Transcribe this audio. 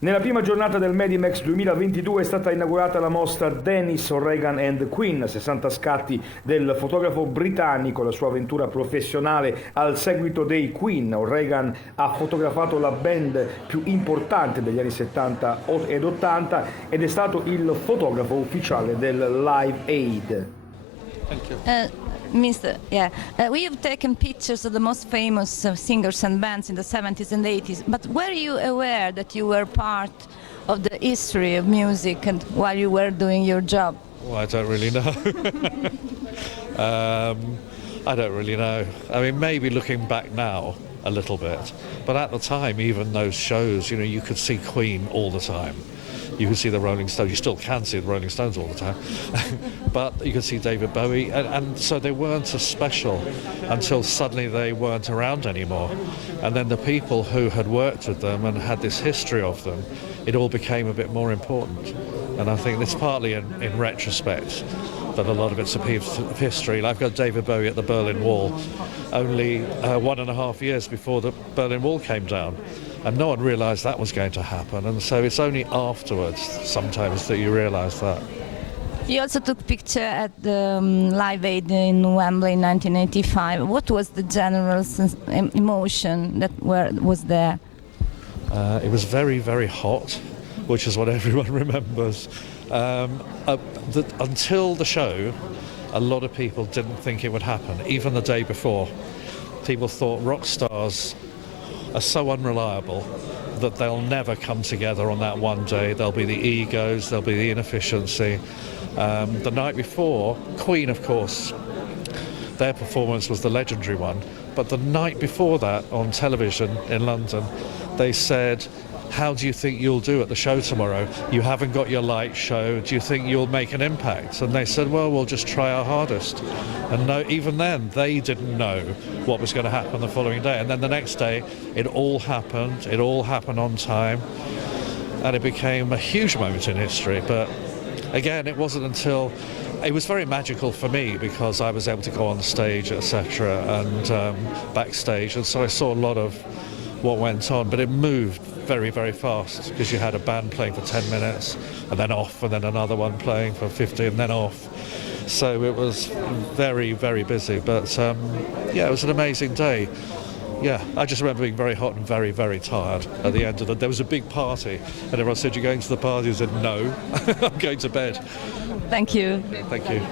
Nella prima giornata del Medimex 2022 è stata inaugurata la mostra Denis O'Regan and the Queen, 60 scatti del fotografo britannico, la sua avventura professionale al seguito dei Queen. O'Regan ha fotografato la band più importante degli anni 70 ed 80 ed è stato il fotografo ufficiale del Live Aid. Thank you. We have taken pictures of the most famous singers and bands in the 70s and 80s, but were you aware that you were part of the history of music and while you were doing your job? Well, I don't really know. I don't really know. I mean, maybe looking back now a little bit, but at the time, even those shows, you could see Queen all the time. You could see the Rolling Stones. You still can see the Rolling Stones all the time. But you could see David Bowie. And so they weren't as special until suddenly they weren't around anymore. And then the people who had worked with them and had this history of them, it all became a bit more important. And I think it's partly in retrospect that a lot of it's a piece of history. I've got David Bowie at the Berlin Wall only 1.5 years before the Berlin Wall came down. And no one realised that was going to happen, and so it's only afterwards sometimes that you realise that. You also took picture at the Live Aid in Wembley in 1985. What was the general emotion that was there? It was very, very hot, which is what everyone remembers. Until the show, a lot of people didn't think it would happen, even the day before. People thought rock stars are so unreliable that they'll never come together on that one day. There'll be the egos, there'll be the inefficiency. The night before, Queen, of course, their performance was the legendary one, but the night before that on television in London, they said, how do you think you'll do at the show tomorrow? You haven't got your light show. Do you think you'll make an impact? And they said, well, we'll just try our hardest. And no, even then, they didn't know what was going to happen the following day. And then the next day, it all happened. It all happened on time. And it became a huge moment in history. But again, it wasn't until... It was very magical for me because I was able to go on stage, etc., and backstage. And so I saw a lot of what went on, but it moved very, very fast because you had a band playing for 10 minutes and then off, and then another one playing for 50 and then off. So it was very, very busy, but it was an amazing day. Yeah, I just remember being very hot and very, very tired at the end of it. There was a big party and everyone said, you're going to the party? I said, no, I'm going to bed. Thank you. Thank you.